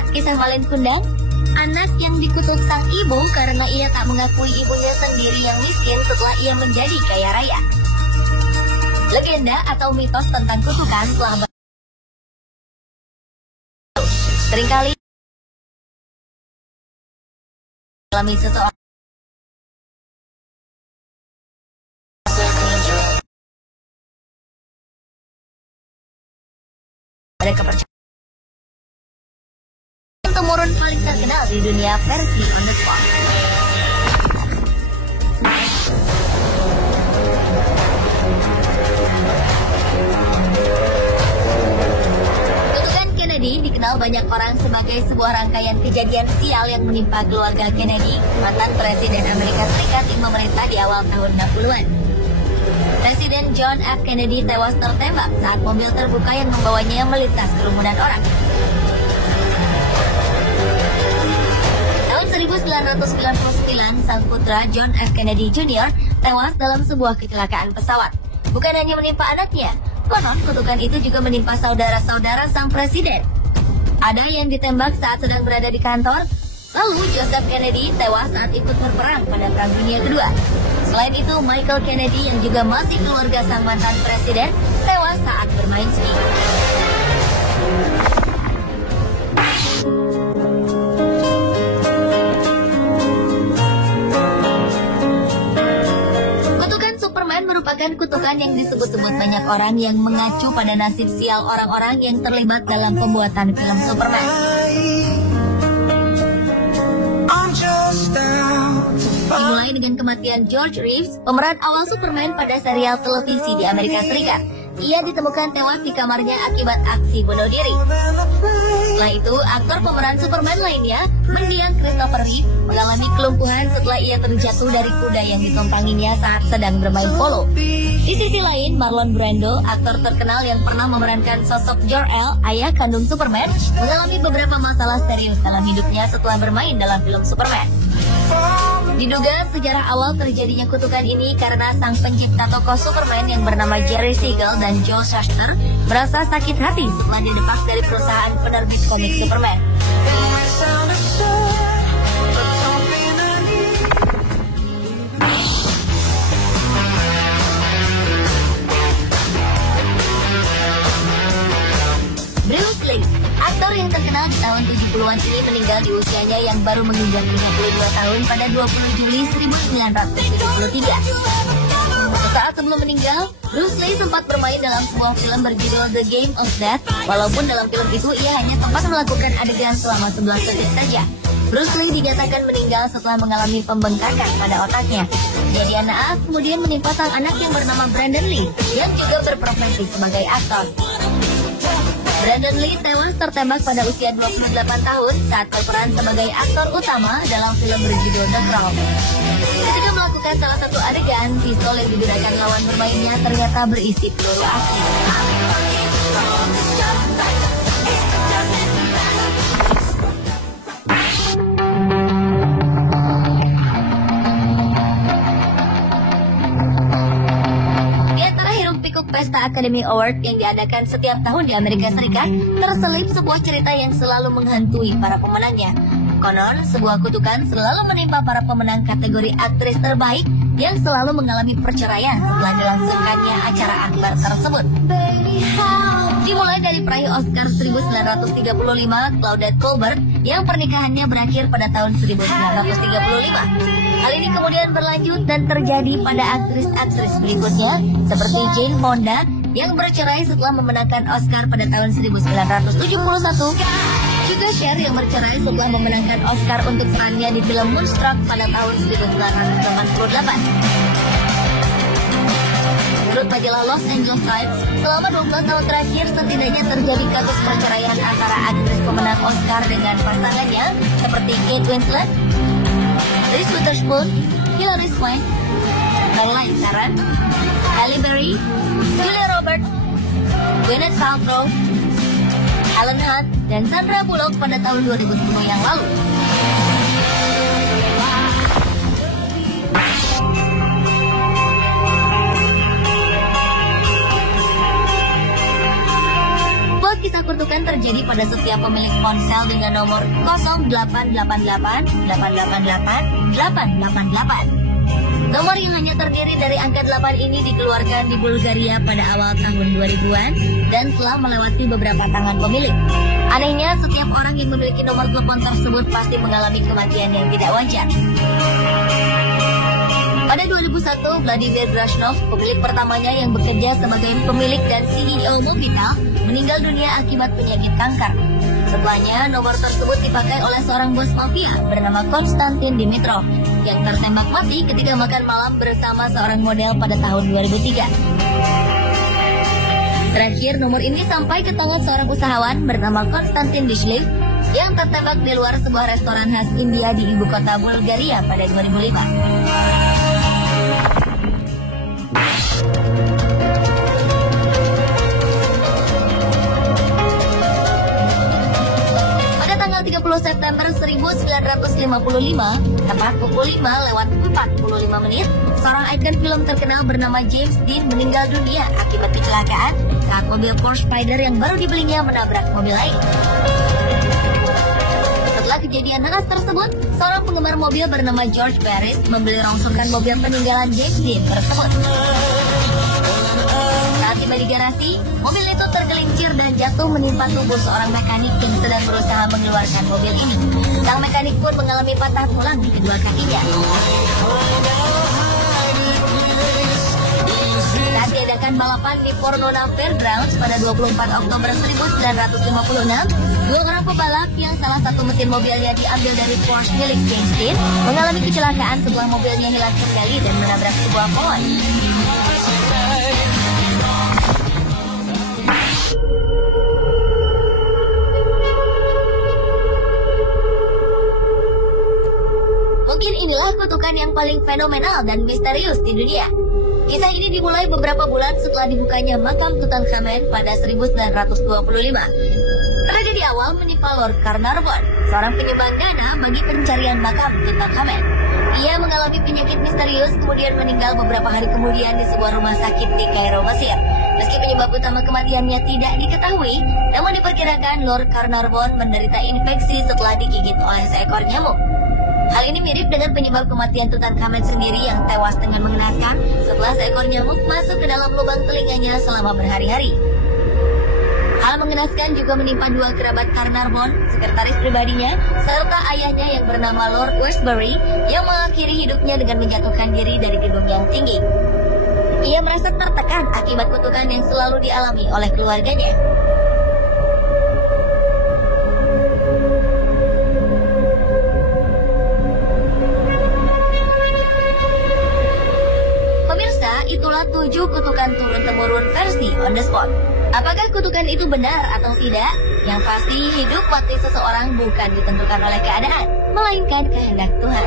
Ingat kisah Malin Kundang? Anak yang dikutuk sang ibu karena ia tak mengakui ibunya sendiri yang miskin setelah ia menjadi kaya raya. Legenda atau mitos tentang kutukan telah seringkali alami seseorang. Ada kepercayaan temurun paling terkenal di dunia versi on the spot. Kutukan Kennedy dikenal banyak orang sebagai sebuah rangkaian kejadian sial yang menimpa keluarga Kennedy, mantan Presiden Amerika Serikat yang memerintah di awal tahun 60-an. Presiden John F. Kennedy tewas tertembak saat mobil terbuka yang membawanya melintas kerumunan orang. Tahun 1999, sang putra John F. Kennedy Jr. tewas dalam sebuah kecelakaan pesawat. Bukan hanya menimpa anaknya, konon kutukan itu juga menimpa saudara-saudara sang presiden. Ada yang ditembak saat sedang berada di kantor, lalu Joseph Kennedy tewas saat ikut berperang pada Perang Dunia Kedua. Selain itu, Michael Kennedy yang juga masih keluarga sang mantan presiden tewas saat bermain ski. Kutukan Superman merupakan kutukan yang disebut-sebut banyak orang yang mengacu pada nasib sial orang-orang yang terlibat dalam pembuatan film Superman. Dimulai dengan kematian George Reeves, pemeran awal Superman pada serial televisi di Amerika Serikat. Ia ditemukan tewas di kamarnya akibat aksi bunuh diri. Setelah itu, aktor pemeran Superman lainnya, mendiang Christopher Reeve, mengalami kelumpuhan setelah ia terjatuh dari kuda yang ditumpanginya saat sedang bermain polo. Di sisi lain, Marlon Brando, aktor terkenal yang pernah memerankan sosok Jor-El, ayah kandung Superman, mengalami beberapa masalah serius dalam hidupnya setelah bermain dalam film Superman. Diduga sejarah awal terjadinya kutukan ini karena sang pencipta tokoh Superman yang bernama Jerry Siegel dan Joe Shuster merasa sakit hati setelah didepak dari perusahaan penerbit komik Superman. Bruce Lee, aktor yang terkenal di tahun 70-an ini meninggal di usianya yang baru menginjak 52 tahun pada 20 Juli 1973. Saat sebelum meninggal, Bruce Lee sempat bermain dalam sebuah film berjudul The Game of Death, walaupun dalam film itu ia hanya sempat melakukan adegan selama 11 detik saja. Bruce Lee dinyatakan meninggal setelah mengalami pembengkakan pada otaknya. Kejadian naas kemudian menimpa sang anak yang bernama Brandon Lee, yang juga berprofesi sebagai aktor. Brandon Lee tewas tertembak pada usia 28 tahun saat berperan sebagai aktor utama dalam film berjudul The Crown. Ketika melakukan salah satu adegan, pistol yang digunakan lawan bermainnya ternyata berisi peluru asli. Pesta Academy Award yang diadakan setiap tahun di Amerika Serikat terselip sebuah cerita yang selalu menghantui para pemenangnya. Konon, sebuah kutukan selalu menimpa para pemenang kategori aktris terbaik yang selalu mengalami perceraian setelah dilangsungkannya acara akbar tersebut. Dimulai dari peraih Oscar 1935, Claudette Colbert, yang pernikahannya berakhir pada tahun 1935. Hal ini kemudian berlanjut dan terjadi pada aktris-aktris berikutnya, seperti Jane Fonda, yang bercerai setelah memenangkan Oscar pada tahun 1971, juga Cher yang bercerai setelah memenangkan Oscar untuk perannya di film Moonstruck pada tahun 1988. Menurut majalah Los Angeles Times, selama 12 tahun terakhir setidaknya terjadi kasus perceraian antara aktris pemenang Oscar dengan pasangannya, seperti Kate Winslet, Reese Witherspoon, Hilary Swank, Charlize Theron, Halle Berry, Julia Roberts, Gwyneth Paltrow, Helen Hunt, dan Sandra Bullock pada tahun 2010 yang lalu. Kisah kutukan terjadi pada setiap pemilik ponsel dengan nomor 0888 888 888. Nomor yang hanya terdiri dari angka 8 ini dikeluarkan di Bulgaria pada awal tahun 2000-an dan telah melewati beberapa tangan pemilik. Anehnya, setiap orang yang memiliki nomor telepon tersebut pasti mengalami kematian yang tidak wajar. Pada 2001, Vladimir Grashnov, pemilik pertamanya yang bekerja sebagai pemilik dan CEO Mobitel, meninggal dunia akibat penyakit kanker. Setelahnya, nomor tersebut dipakai oleh seorang bos mafia bernama Konstantin Dimitrov yang tertembak mati ketika makan malam bersama seorang model pada tahun 2003. Terakhir, nomor ini sampai ke tangan seorang usahawan bernama Konstantin Dishlev yang tertembak di luar sebuah restoran khas India di ibu kota Bulgaria pada 2005. Tanggal 30 September 1955, tepat pukul 5:45 menit, seorang ikon film terkenal bernama James Dean meninggal dunia akibat kecelakaan saat mobil Porsche Spider yang baru dibelinya menabrak mobil lain. Setelah kejadian naas tersebut, seorang penggemar mobil bernama George Barris membeli rongsokan mobil peninggalan James Dean tersebut. Saat tiba di garasi, mobil itu tergelincir dan jatuh menimpa tubuh seorang mekanik yang sedang berusaha mengeluarkan mobil ini. Sang mekanik pun mengalami patah tulang di kedua kakinya. Saat diadakan balapan di Pornona Fairgrounds pada 24 Oktober 1956, dua orang pebalap yang salah satu mesin mobilnya diambil dari Porsche milik James Dean mengalami kecelakaan setelah mobilnya hilang kendali dan menabrak sebuah pohon. Mungkin inilah kutukan yang paling fenomenal dan misterius di dunia. Kisah ini dimulai beberapa bulan setelah dibukanya makam Tutankhamen pada 1925. Tragedi awal menimpa Lord Carnarvon, seorang penyumbang dana bagi pencarian makam Tutankhamen. Ia mengalami penyakit misterius kemudian meninggal beberapa hari kemudian di sebuah rumah sakit di Kairo, Mesir. Meski penyebab utama kematiannya tidak diketahui, namun diperkirakan Lord Carnarvon menderita infeksi setelah digigit oleh seekor nyamuk. Hal ini mirip dengan penyebab kematian Tutankhamen sendiri yang tewas dengan mengenaskan setelah seekor nyamuk masuk ke dalam lubang telinganya selama berhari-hari. Hal mengenaskan juga menimpa dua kerabat Carnarvon, sekretaris pribadinya, serta ayahnya yang bernama Lord Westbury yang mengakhiri hidupnya dengan menjatuhkan diri dari gedung yang tinggi. Ia merasa tertekan akibat kutukan yang selalu dialami oleh keluarganya. Itulah 7 kutukan turun-temurun versi on the spot. Apakah kutukan itu benar atau tidak? Yang pasti, hidup mati seseorang bukan ditentukan oleh keadaan, melainkan kehendak Tuhan.